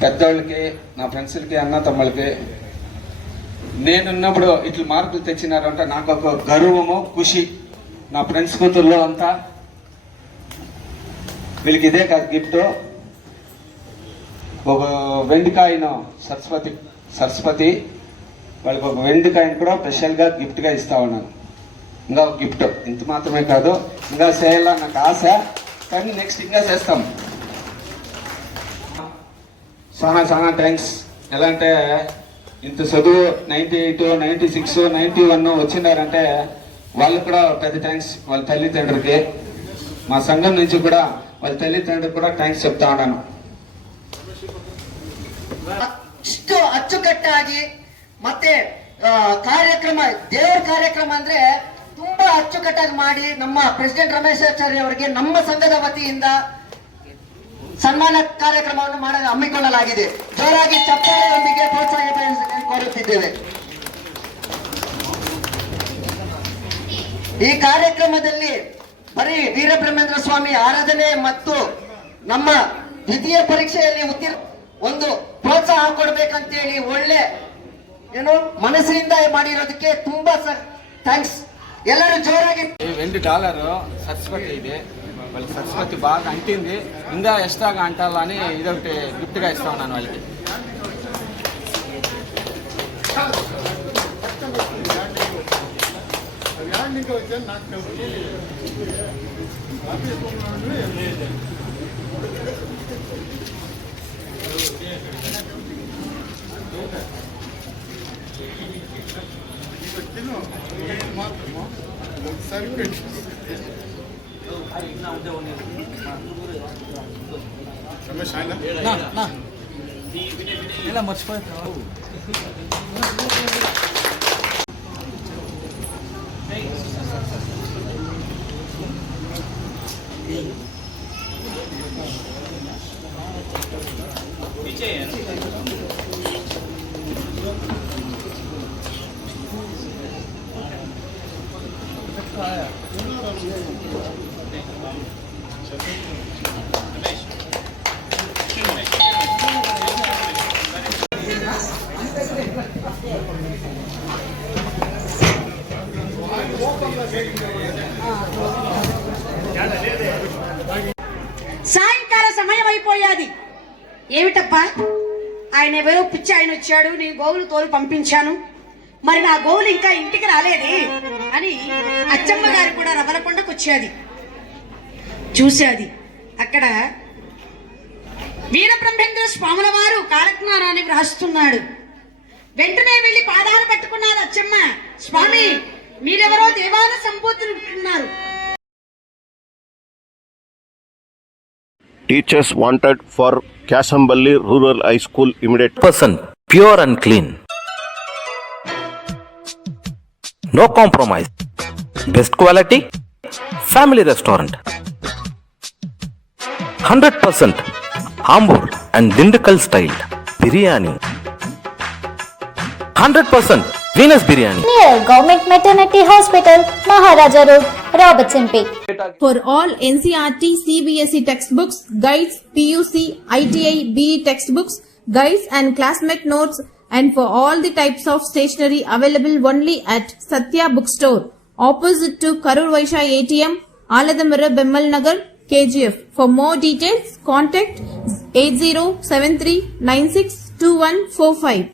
పెద్దోళ్ళకి, నా ఫ్రెండ్స్కి, అన్న తమ్ముళ్ళకి, నేనున్నప్పుడు ఇట్లా మార్కులు తెచ్చినారంటే నాకు ఒక గర్వము, ఖుషి. నా ఫ్రెండ్స్ కూతుర్లో అంతా వీళ్ళకి ఇదే కాదు గిఫ్ట్. ఒక వెండికాయను సరస్వతి వాళ్ళకి ఒక వెండికాయను కూడా స్పెషల్గా గిఫ్ట్గా ఇస్తా ఉన్నాను. ఇంకా ఒక గిఫ్ట్ ఇంత మాత్రమే కాదు, ఇంకా చేయాలని నాకు ఆశ, కానీ నెక్స్ట్ ఇంకా చేస్తాం. చాలా థ్యాంక్స్. ఎలా అంటే ఇంత చదువు 98, 96, 91 వచ్చినారంటే వాళ్ళకి కూడా పెద్ద థ్యాంక్స్. వాళ్ళ తల్లిదండ్రులకి, మా సంఘం నుంచి కూడా వాళ్ళ తల్లిదండ్రులకు కూడా థ్యాంక్స్ చెప్తా ఉన్నాను. ಇಷ್ಟು ಅಚ್ಚುಕಟ್ಟಾಗಿ ಮತ್ತೆ ಕಾರ್ಯಕ್ರಮ, ದೇವರ ಕಾರ್ಯಕ್ರಮ ಅಂದ್ರೆ ತುಂಬಾ ಅಚ್ಚುಕಟ್ಟಾಗಿ ಮಾಡಿ ನಮ್ಮ ಪ್ರೆಸಿಡೆಂಟ್ ರಮೇಶಾಚಾರ್ಯ ಅವರಿಗೆ ನಮ್ಮ ಸಂಘದ ವತಿಯಿಂದ ಸನ್ಮಾನ ಕಾರ್ಯಕ್ರಮವನ್ನು ಹಮ್ಮಿಕೊಳ್ಳಲಾಗಿದೆ. ಜೋರಾಗಿ ಚಪ್ಪಾಳೆಯೊಂದಿಗೆ ಪ್ರೋತ್ಸಾಹ ಕೋರುತ್ತಿದ್ದೇವೆ. ಈ ಕಾರ್ಯಕ್ರಮದಲ್ಲಿ ಬರೀ ವೀರಬ್ರಹ್ಮೇಂದ್ರ ಸ್ವಾಮಿ ಆರಾಧನೆ ಮತ್ತು ನಮ್ಮ ದ್ವಿತೀಯ ಪರೀಕ್ಷೆಯಲ್ಲಿ ಒಂದು ಪ್ರೋತ್ಸಾಹ ಕೊಡ್ಬೇಕಂತೇಳಿ ಒಳ್ಳೆ ಮನಸ್ಸಿನಿಂದ ಮಾಡಿರೋದಕ್ಕೆ ತುಂಬಾ ಥ್ಯಾಂಕ್ಸ್. ಎಲ್ಲರೂ ಜೋರಾಗಿ. $2 సరస్వతి ఇది, వాళ్ళకి సరస్వతి బాగా అంటింది, ఇంకా ఎక్స్ట్రాగా అంటాలని ఇదొకటి గిఫ్ట్గా ఇస్తా ఉన్నాను వాళ్ళకి. ఇలా మర్చిపోతావు. సాయంకాల సమయం అయిపోయాది. ఏమిటప్పా, ఆయన ఎవరో పిచ్చి ఆయన వచ్చాడు, నేను గోవులు తోలు పంపించాను, మరి నా గోవులు ఇంకా ఇంటికి రాలేదే అని అచ్చమ్మ గారు కూడా రవలకొండకు వచ్చేది. చూసేది అక్కడ వీరబ్రహ్మేంద్ర స్వాముల వారు కాలజ్ఞానాన్ని వ్రాస్తున్నాడు. వెంటనే వెళ్లి పాదాలు పట్టుకున్నారు అచ్చమ్మ. స్వామి, మీరెవరో దేవాల సంబోధులు ఉంటున్నారు. Teachers wanted for Kasamballi Rural High School immediate. Person pure and clean. No compromise. Best quality. Family restaurant. 100% Ambur and Dindukal style biryani. 100% Venus biryani. Near Government Maternity Hospital, Maharaja Road, Robertson Peak. For all NCERT, CBSE textbooks, guides, PUC, ITI, BE textbooks, guides and classmate notes, and for all the types of stationery available only at Satya Bookstore, opposite to Karur Vaishya ATM, Aladamara, Bemmal Nagar, KGF. For more details, contact 8073962145.